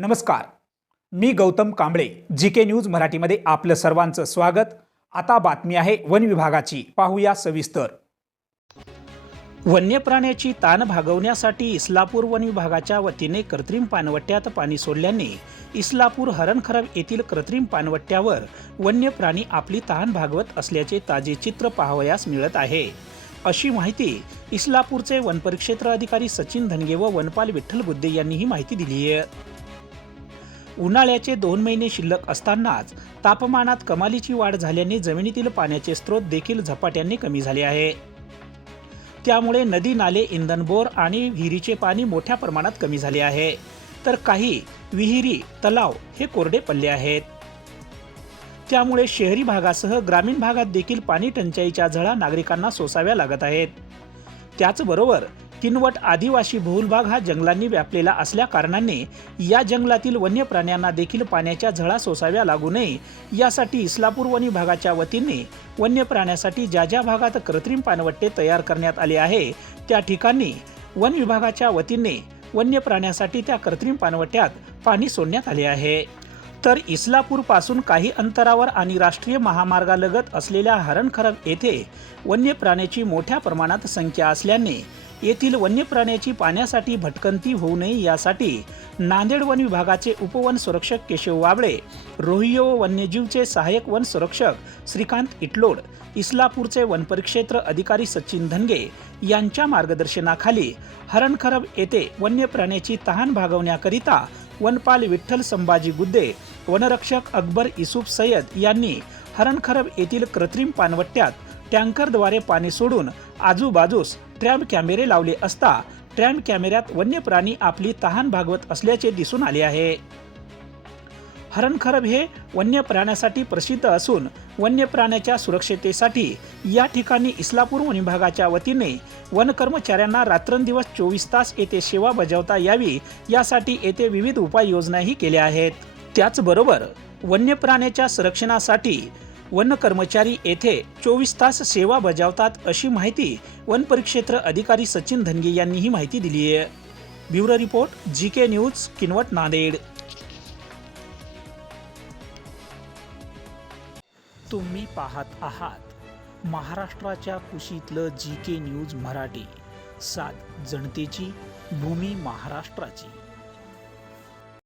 नमस्कार. मी Gautam Kamble G K news मराठीमध्ये आपलं सर्वांचं स्वागत. आता बातमी आहे वन विभागाची. पाहूया सविस्तर. वन्य प्राण्याची ताण भागवण्यासाठी इस्लापूर वन विभागाच्या वतीने कृत्रिम पानवट्ट्यात पाणी सोडल्याने इस्लापूर हरणखरब येथील कृत्रिम पानवट्ट्यावर वन्य प्राणी आपली तहान भागवत असल्याचे ताजे चित्र पाहावयास मिळत आहे. अशी माहिती इस्लापूरचे वनपरिक्षेत्र अधिकारी सचिन धनगे व वनपाल विठ्ठल बुद्धे यांनी ही माहिती दिली आहे. उन्हाळ्याचे दोन महिने शिल्लक असतानाच तापमानात कमालीची वाढ झाल्याने जमिनीतील पाण्याचे स्रोत देखील झपाट्याने कमी झाले आहे. त्यामुळे नदी नाले इंधन बोर आणि विहिरीचे पाणी मोठ्या प्रमाणात कमी झाले आहे. तर काही विहिरी तलाव हे कोरडे पडले आहेत. त्यामुळे शहरी भागासह ग्रामीण भागात देखील पाणी टंचाईच्या झळा नागरिकांना सोसाव्या लागत आहेत. त्याचबरोबर किनवट आदिवासी बहुल भाग हा जंगलांनी व्यापलेला असल्या कारणाने या जंगलातील वन्य प्राण्यांना देखील पाण्याच्या झळा सोसाव्या लागू नये. यासाठी इस्लापूर वन विभागाच्या वतीने वन्य प्राण्यासाठी ज्या ज्या भागात कृत्रिम पानवट्टे तयार करण्यात आले आहे त्या ठिकाणी वन विभागाच्या वतीने वन्य प्राण्यासाठी त्या कृत्रिम पानवट्ट्यात पाणी सोडण्यात आले आहे. तर इस्लापूरपासून काही अंतरावर आणि राष्ट्रीय महामार्गालगत असलेल्या हरणखरब येथे वन्य प्राण्याची मोठ्या प्रमाणात संख्या असल्याने येथील वन्य प्राण्याची पाण्यासाठी भटकंती होऊ नये यासाठी नांदेड वन विभागाचे उपवन संरक्षक केशव वाबळे रोहियो वन्यजीवचे सहाय्यक वन संरक्षक श्रीकांत इटलोड इस्लापूरचे वनपरिक्षेत्र अधिकारी सचिन धनगे यांच्या मार्गदर्शनाखाली हरणखरब येथे वन्य प्राण्याची तहान भागवण्याकरिता वनपाल विठ्ठल संभाजी गुद्दे वनरक्षक अकबर इसूफ सय्यद यांनी हरणखरब येथील कृत्रिम पानवट्ट्यात टँकरद्वारे पाणी सोडून आजूबाजूस ट्रॅम कॅमेरे लावले असता ट्रॅम कॅमेऱ्यात वन्य प्राणी आपली तहान भागवत असल्याचे दिसून आले आहे. हरणखरब हे वन्य प्राण्यासाठी प्रसिद्ध असून वन्य प्राण्याच्या सुरक्षतेसाठी या ठिकाणी इस्लापूर वन विभागाच्या वतीने वन कर्मचाऱ्यांना रात्रंदिवस चोवीस तास येथे सेवा बजावता यावी यासाठी येथे विविध उपाययोजनाही केल्या आहेत. त्याचबरोबर वन्य प्राण्याच्या संरक्षणासाठी वन कर्मचारी येथे चोवीस तास सेवा बजावतात अशी माहिती वन परिक्षेत्र अधिकारी सचिन धनगे यांनी ही माहिती दिली आहे. Bureau report G K news Kinwat Nanded. तुम्ही पाहत आहात महाराष्ट्राच्या कुशीतलं जी के न्यूज मराठी सात जनतेची भूमी महाराष्ट्राची.